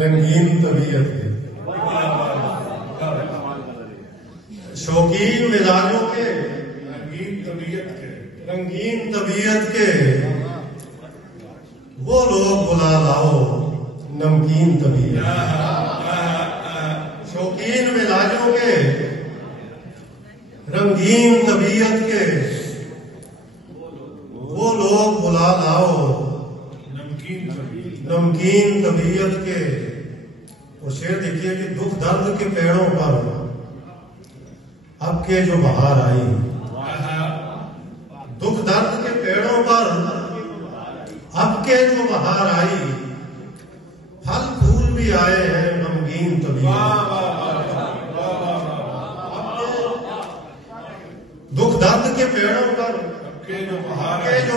रंगीन तबीयत के, शौकीन मिजाजों के, रंगीन तबीयत के, वो लोग बुला लाओ नमकीन तबीयत। शौकीन मिजाजों के, रंगीन तबीयत के, वो लोग बुला लाओ नमकीन तबीयत के। और शेर देखिए कि दुख दर्द के पेड़ों पर अब के जो बहार आई, दुख दर्द के पेड़ों पर अब के जो बहार आई, फल फूल भी आए हैं नमकीन तबीयत। दुख दर्द के पेड़ों पर जो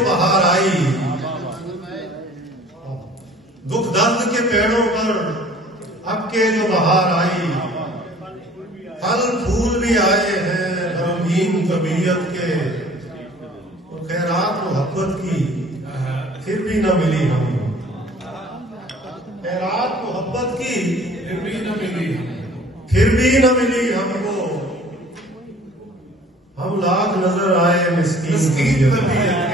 बहार आई, दुख दर्द के पेड़ों पर अब के जो बहार आई, फल फूल भी आए हैं रंगीन तबीयत के। और खैरात मोहब्बत की फिर भी न मिली हमको, खैरात मोहब्बत की फिर भी न मिली हमको। हम लाख नजर आए मिस्कीन तबीयत।